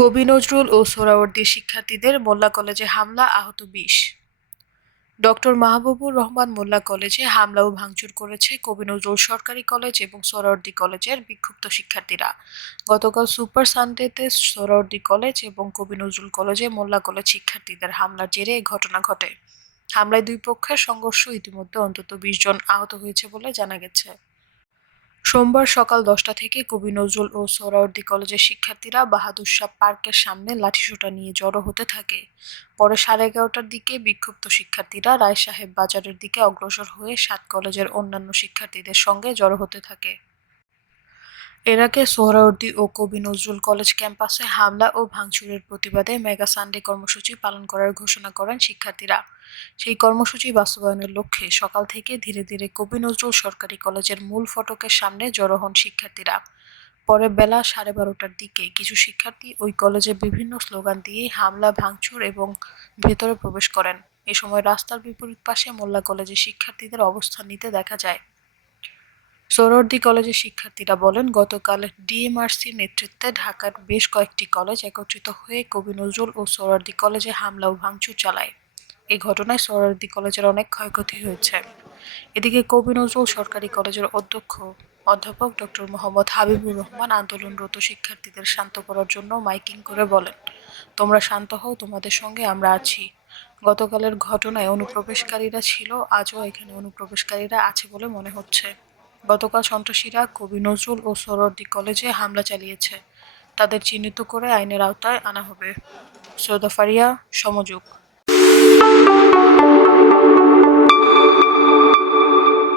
কবি নজরুল ও সোহরাওয়ার্দীর শিক্ষার্থীদের মোল্লা কলেজে হামলা, আহত ২০। ডক্টর মাহবুবুর রহমান মোল্লা কলেজে হামলা ও ভাঙচুর করেছে কবি নজরুল সরকারি কলেজ এবং সোহরাওয়ার্দী কলেজের বিক্ষুব্ধ শিক্ষার্থীরা। গতকাল সুপার সানডেতে সোহরাওয়ার্দী কলেজ এবং কবি নজরুল কলেজে মোল্লা কলেজ শিক্ষার্থীদের হামলার জেরে এ ঘটনা ঘটে। হামলায় দুই পক্ষের সংঘর্ষ ইতিমধ্যে অন্তত ২০ জন আহত হয়েছে বলে জানা গেছে। সোমবার সকাল ১০টা থেকে কবি নজরুল ও সোহরাওয়ার্দী কলেজের শিক্ষার্থীরা বাহাদুর শাহ পার্কের সামনে লাঠিসোঁটা নিয়ে জড়ো হতে থাকে। পরে 11:30টার দিকে বিক্ষুব্ধ শিক্ষার্থীরা রায় সাহেব বাজারের দিকে অগ্রসর হয়ে ৭ কলেজের অন্যান্য শিক্ষার্থীদের সঙ্গে জড়ো হতে থাকে। এর আগে সোহরাওয়ার্দী ও কবি নজরুল কলেজ ক্যাম্পাসে হামলা ও ভাঙচুরের প্রতিবাদে মেগা সানডে কর্মসূচি পালন করার ঘোষণা করেন শিক্ষার্থীরা। সেই কর্মসূচি বাস্তবায়নের লক্ষ্যে সকাল থেকে ধীরে ধীরে কবি নজরুল সরকারি কলেজের মূল ফটকের সামনে জড়ো হন শিক্ষার্থীরা। পরে বেলা 12:30টার দিকে কিছু শিক্ষার্থী ওই কলেজে বিভিন্ন স্লোগান দিয়ে হামলা, ভাঙচুর এবং ভেতরে প্রবেশ করেন। এ সময় রাস্তার বিপরীত পাশে মোল্লা কলেজের শিক্ষার্থীদের অবস্থান নিতে দেখা যায়। সোহরাওয়ার্দী কলেজের শিক্ষার্থীরা বলেন, গতকাল ডিএমআরসির নেতৃত্বে ঢাকার বেশ কয়েকটি কলেজ একত্রিত হয়ে কবি নজরুল ও সোহরাওয়ার্দী কলেজে হামলা ও ভাঙচুর চালায়। এই ঘটনায় সোহরাওয়ার্দী কলেজের অনেক ক্ষয়ক্ষতি হয়েছে। এদিকে কবি নজরুল সরকারি কলেজের অধ্যক্ষ অধ্যাপক ডক্টর মোহাম্মদ হাবিবুর রহমান আন্দোলনরত শিক্ষার্থীদের শান্ত করার জন্য মাইকিং করে বলেন, তোমরা শান্ত হও, তোমাদের সঙ্গে আমরা আছি। গতকালের ঘটনায় অনুপ্রবেশকারীরা ছিল, আজও এখানে অনুপ্রবেশকারীরা আছে বলে মনে হচ্ছে। গতকাল সন্ত্রাসীরা কবি নজরুল ও সোহরাওয়ার্দী কলেজে হামলা চালিয়েছে। তাদের চিহ্নিত করে আইনের আওতায় আনা হবে। সৈয়দা ফারিয়া, সমযোগ।